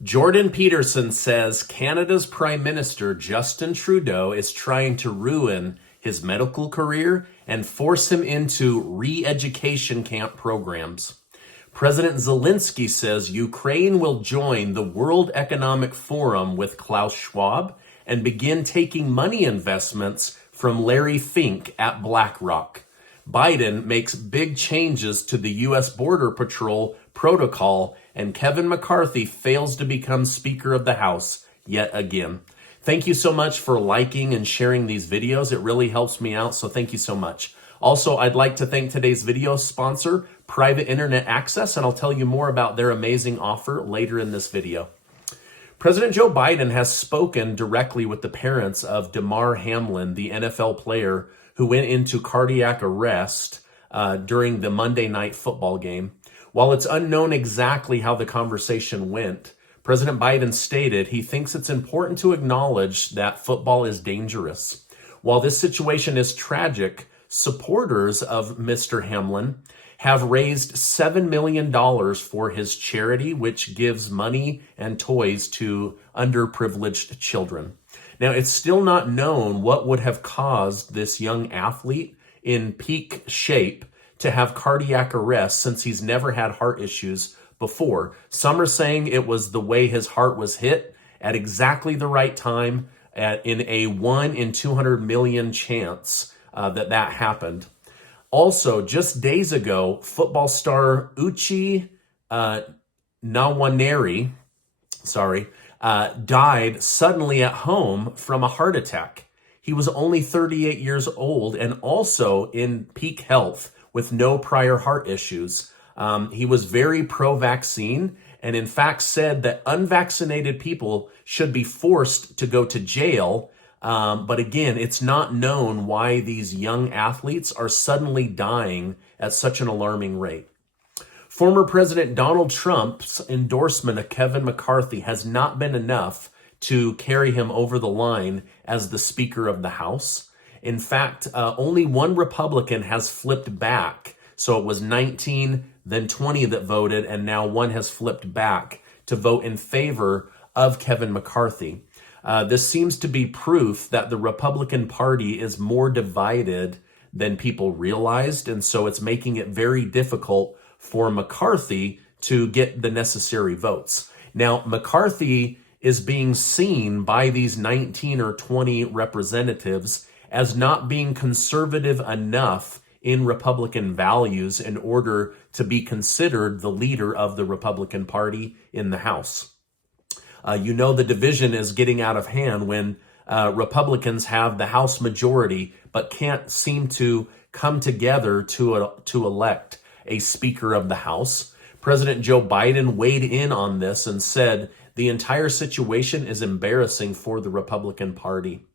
Jordan Peterson says Canada's Prime Minister Justin Trudeau is trying to ruin his medical career and force him into re-education camp programs. President Zelensky says Ukraine will join the World Economic Forum with Klaus Schwab and begin taking money investments from Larry Fink at BlackRock. Biden makes big changes to the U.S. Border Patrol protocol, and Kevin McCarthy fails to become Speaker of the House yet again. Thank you so much for liking and sharing these videos. It really helps me out, so thank you so much. Also, I'd like to thank today's video sponsor, Private Internet Access, and I'll tell you more about their amazing offer later in this video. President Joe Biden has spoken directly with the parents of Damar Hamlin, the NFL player who went into cardiac arrest during the Monday night football game. While it's unknown exactly how the conversation went, President Biden stated he thinks it's important to acknowledge that football is dangerous. While this situation is tragic, supporters of Mr. Hamlin have raised $7 million for his charity, which gives money and toys to underprivileged children. Now, it's still not known what would have caused this young athlete in peak shape to have cardiac arrest since he's never had heart issues before. Some are saying it was the way his heart was hit at exactly the right time in a 1 in 200 million chance that happened. Also, just days ago, football star Uche Nwaneri, died suddenly at home from a heart attack. He was only 38 years old and also in peak health with no prior heart issues. He was very pro-vaccine and in fact said that unvaccinated people should be forced to go to jail. But again, it's not known why these young athletes are suddenly dying at such an alarming rate. Former President Donald Trump's endorsement of Kevin McCarthy has not been enough to carry him over the line as the Speaker of the House. In fact, only one Republican has flipped back. So it was 19, then 20 that voted, and now one has flipped back to vote in favor of Kevin McCarthy. This seems to be proof that the Republican Party is more divided than people realized, and so it's making it very difficult for McCarthy to get the necessary votes. Now, McCarthy is being seen by these 19 or 20 representatives as not being conservative enough in Republican values in order to be considered the leader of the Republican Party in the House. You know the division is getting out of hand when Republicans have the House majority but can't seem to come together to elect a Speaker of the House. President Joe Biden weighed in on this and said the entire situation is embarrassing for the Republican Party.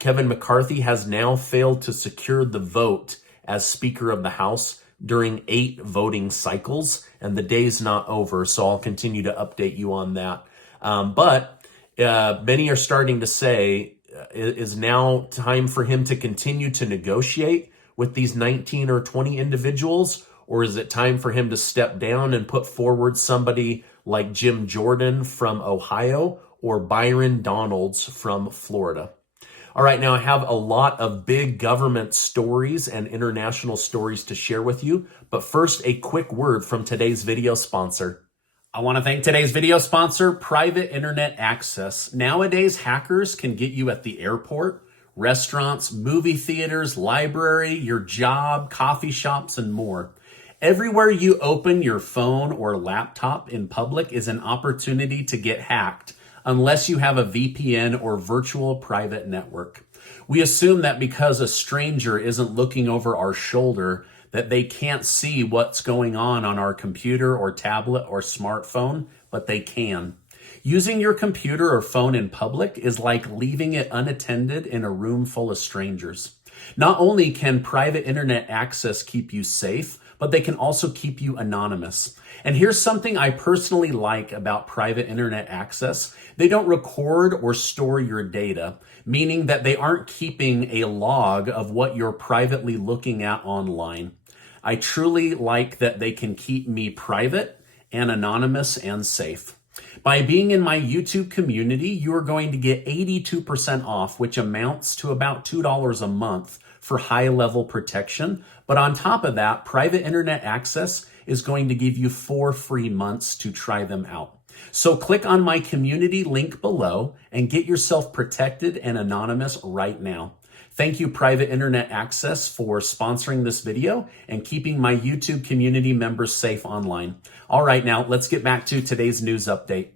Kevin McCarthy has now failed to secure the vote as Speaker of the House during 8 voting cycles, and the day's not over, so I'll continue to update you on that. But many are starting to say it is now time for him to continue to negotiate with these 19 or 20 individuals, or is it time for him to step down and put forward somebody like Jim Jordan from Ohio or Byron Donalds from Florida? All right, now I have a lot of big government stories and international stories to share with you, but first a quick word from today's video sponsor. I want to thank today's video sponsor, Private Internet Access. Nowadays, hackers can get you at the airport, restaurants, movie theaters, library, your job, coffee shops, and more. Everywhere you open your phone or laptop in public is an opportunity to get hacked, unless you have a VPN or virtual private network. We assume that because a stranger isn't looking over our shoulder, that they can't see what's going on our computer or tablet or smartphone, but they can. Using your computer or phone in public is like leaving it unattended in a room full of strangers. Not only can private internet access keep you safe, but they can also keep you anonymous. And here's something I personally like about private internet access. They don't record or store your data, meaning that they aren't keeping a log of what you're privately looking at online. I truly like that they can keep me private and anonymous and safe. By being in my YouTube community, you are going to get 82% off, which amounts to about $2 a month for high-level protection. But on top of that, private internet access is going to give you 4 free months to try them out. So click on my community link below and get yourself protected and anonymous right now. Thank you, Private Internet Access, for sponsoring this video and keeping my YouTube community members safe online. All right, now let's get back to today's news update.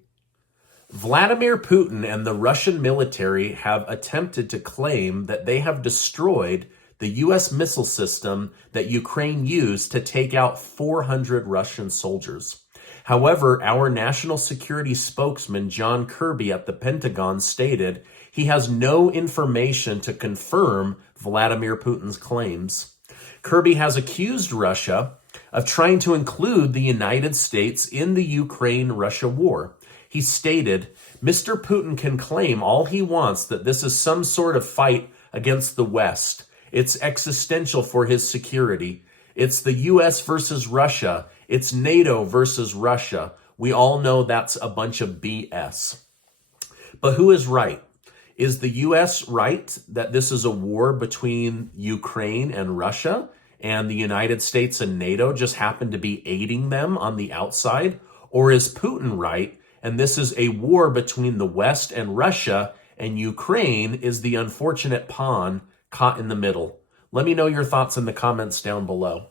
Vladimir Putin and the Russian military have attempted to claim that they have destroyed the U.S. missile system that Ukraine used to take out 400 Russian soldiers. However, our national security spokesman, John Kirby at the Pentagon, stated he has no information to confirm Vladimir Putin's claims. Kirby has accused Russia of trying to include the United States in the Ukraine-Russia war. He stated, "Mr. Putin can claim all he wants that this is some sort of fight against the West. It's existential for his security. It's the U.S. versus Russia. It's NATO versus Russia. We all know that's a bunch of BS." But who is right? Is the U.S. right that this is a war between Ukraine and Russia, and the United States and NATO just happen to be aiding them on the outside? Or is Putin right, and this is a war between the West and Russia, and Ukraine is the unfortunate pawn caught in the middle? Let me know your thoughts in the comments down below.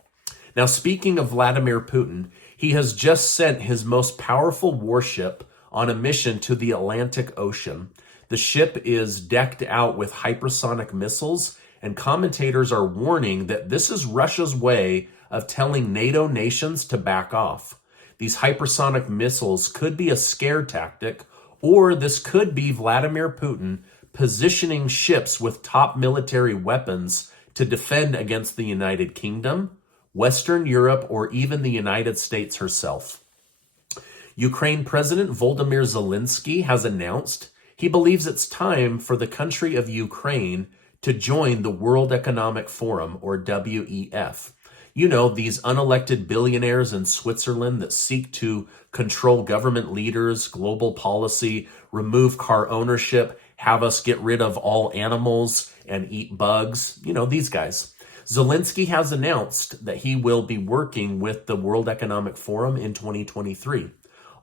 Now, speaking of Vladimir Putin, he has just sent his most powerful warship on a mission to the Atlantic Ocean. The ship is decked out with hypersonic missiles, and commentators are warning that this is Russia's way of telling NATO nations to back off. These hypersonic missiles could be a scare tactic, or this could be Vladimir Putin positioning ships with top military weapons to defend against the United Kingdom, Western Europe, or even the United States herself. Ukraine President Volodymyr Zelensky has announced he believes it's time for the country of Ukraine to join the World Economic Forum, or WEF. You know, these unelected billionaires in Switzerland that seek to control government leaders, global policy, remove car ownership, have us get rid of all animals and eat bugs. You know, these guys. Zelensky has announced that he will be working with the World Economic Forum in 2023.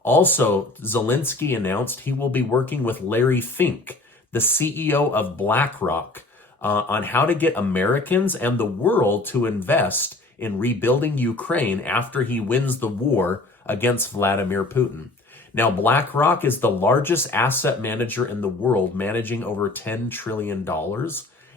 Also, Zelensky announced he will be working with Larry Fink, the CEO of BlackRock, on how to get Americans and the world to invest in rebuilding Ukraine after he wins the war against Vladimir Putin. Now, BlackRock is the largest asset manager in the world, managing over $10 trillion,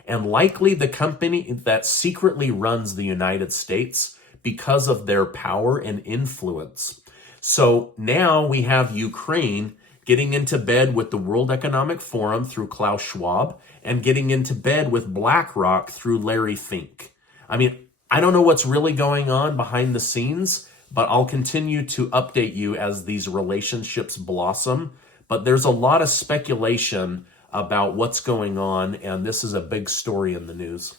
and likely the company that secretly runs the United States because of their power and influence. So now we have Ukraine getting into bed with the World Economic Forum through Klaus Schwab and getting into bed with BlackRock through Larry Fink. I mean, I don't know what's really going on behind the scenes, but I'll continue to update you as these relationships blossom. But there's a lot of speculation about what's going on, and this is a big story in the news.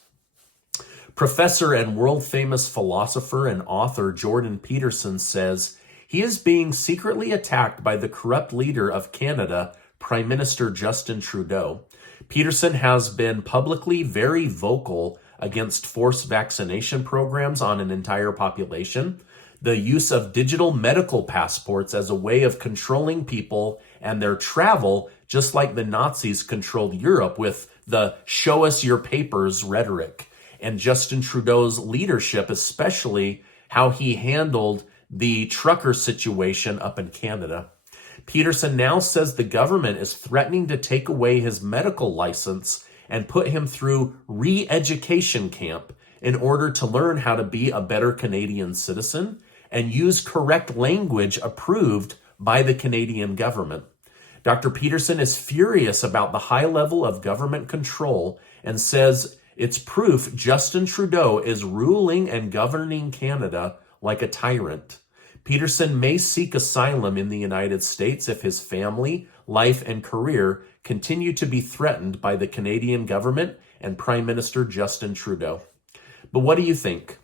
Professor and world-famous philosopher and author Jordan Peterson says he is being secretly attacked by the corrupt leader of Canada, Prime Minister Justin Trudeau. Peterson has been publicly very vocal against forced vaccination programs on an entire population, the use of digital medical passports as a way of controlling people and their travel, just like the Nazis controlled Europe with the show us your papers rhetoric, and Justin Trudeau's leadership, especially how he handled the trucker situation up in Canada. Peterson now says the government is threatening to take away his medical license and put him through re-education camp in order to learn how to be a better Canadian citizen and use correct language approved by the Canadian government. Dr. Peterson is furious about the high level of government control and says it's proof Justin Trudeau is ruling and governing Canada like a tyrant. Peterson may seek asylum in the United States if his family, life, and career continue to be threatened by the Canadian government and Prime Minister Justin Trudeau. But what do you think?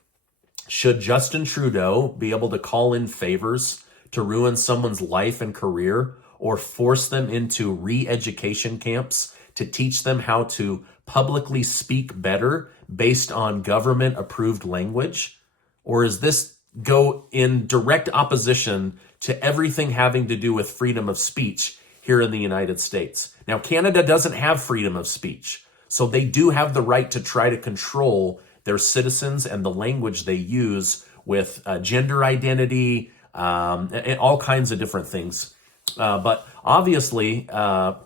Should Justin Trudeau be able to call in favors to ruin someone's life and career? or force them into re-education camps to teach them how to publicly speak better based on government-approved language? Or is this go in direct opposition to everything having to do with freedom of speech here in the United States? Now, Canada doesn't have freedom of speech, so they do have the right to try to control their citizens and the language they use with gender identity, and all kinds of different things. But obviously,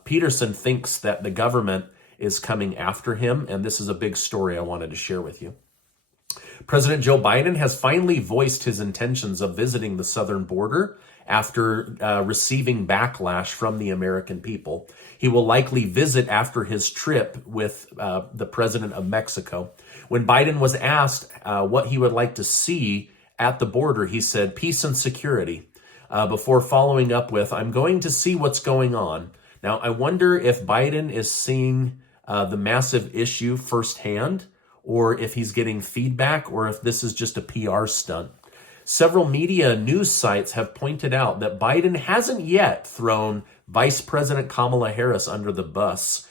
Peterson thinks that the government is coming after him, and this is a big story I wanted to share with you. President Joe Biden has finally voiced his intentions of visiting the southern border after receiving backlash from the American people. He will likely visit after his trip with the president of Mexico. When Biden was asked what he would like to see at the border, he said, "Peace and security," before following up with, "I'm going to see what's going on." Now, I wonder if Biden is seeing the massive issue firsthand, or if he's getting feedback, or if this is just a PR stunt. Several media news sites have pointed out that Biden hasn't yet thrown Vice President Kamala Harris under the bus,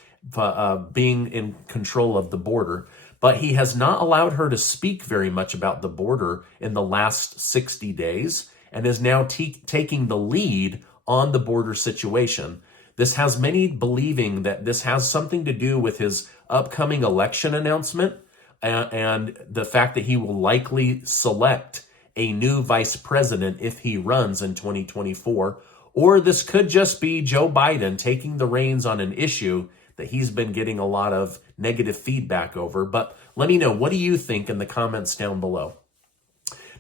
being in control of the border, but he has not allowed her to speak very much about the border in the last 60 days and is now taking the lead on the border situation. This has many believing that this has something to do with his upcoming election announcement and the fact that he will likely select a new vice president if he runs in 2024. Or this could just be Joe Biden taking the reins on an issue that he's been getting a lot of negative feedback over. But let me know, what do you think in the comments down below?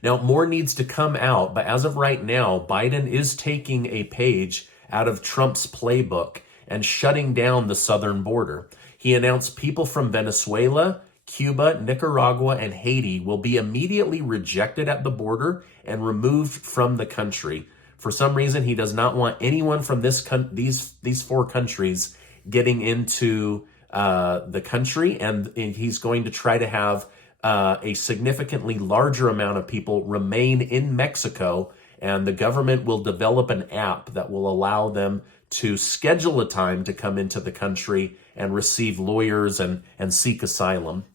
Now, more needs to come out, but as of right now, Biden is taking a page out of Trump's playbook and shutting down the southern border. He announced people from Venezuela, Cuba, Nicaragua, and Haiti will be immediately rejected at the border and removed from the country. For some reason, he does not want anyone from these four countries getting into the country, and he's going to try to have a significantly larger amount of people remain in Mexico, and the government will develop an app that will allow them to schedule a time to come into the country and receive lawyers and seek asylum.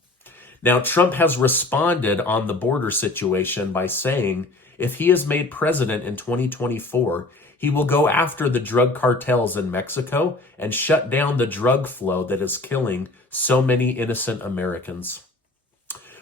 Now, Trump has responded on the border situation by saying if he is made president in 2024, he will go after the drug cartels in Mexico and shut down the drug flow that is killing so many innocent Americans.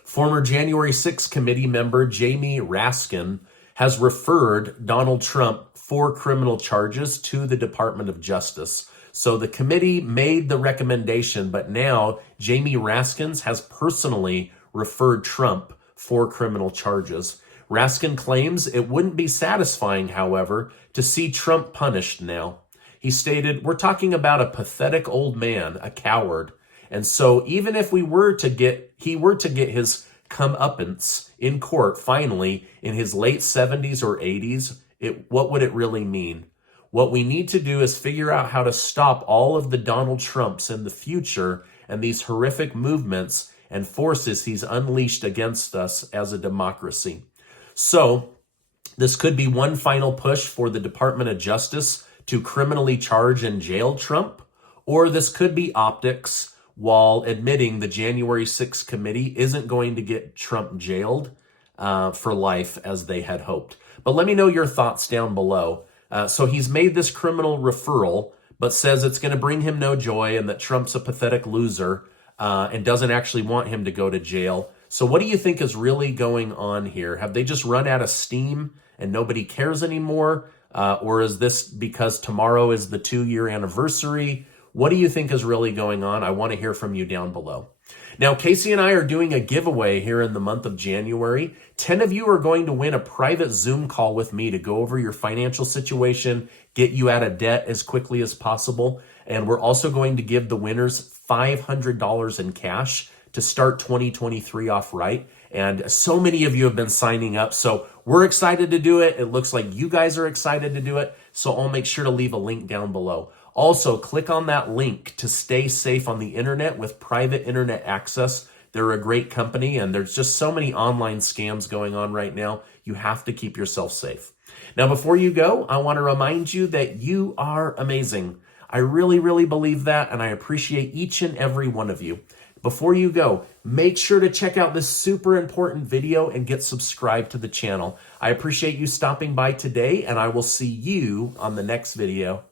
Former January 6th committee member Jamie Raskin has referred Donald Trump for criminal charges to the Department of Justice. So the committee made the recommendation, but now Jamie Raskin has personally referred Trump for criminal charges. Raskin claims it wouldn't be satisfying, however, to see Trump punished now. He stated, "We're talking about a pathetic old man, a coward. And so even if he were to get his comeuppance in court finally in his late 70s or 80s, what would it really mean? What we need to do is figure out how to stop all of the Donald Trumps in the future and these horrific movements and forces he's unleashed against us as a democracy." So this could be one final push for the Department of Justice to criminally charge and jail Trump, or this could be optics while admitting the January 6th committee isn't going to get Trump jailed for life as they had hoped. But let me know your thoughts down below. So he's made this criminal referral, but says it's going to bring him no joy and that Trump's a pathetic loser and doesn't actually want him to go to jail. So what do you think is really going on here? Have they just run out of steam and nobody cares anymore? Or is this because tomorrow is the 2-year anniversary? What do you think is really going on? I want to hear from you down below. Now, Casey and I are doing a giveaway here in the month of January. 10 of you are going to win a private Zoom call with me to go over your financial situation, get you out of debt as quickly as possible. And we're also going to give the winners $500 in cash to start 2023 off right. And so many of you have been signing up. So we're excited to do it. It looks like you guys are excited to do it. So I'll make sure to leave a link down below. Also, click on that link to stay safe on the internet with private internet access. They're a great company, and there's just so many online scams going on right now. You have to keep yourself safe. Now, before you go, I want to remind you that you are amazing. I really, really believe that, and I appreciate each and every one of you. Before you go, make sure to check out this super important video and get subscribed to the channel. I appreciate you stopping by today, and I will see you on the next video.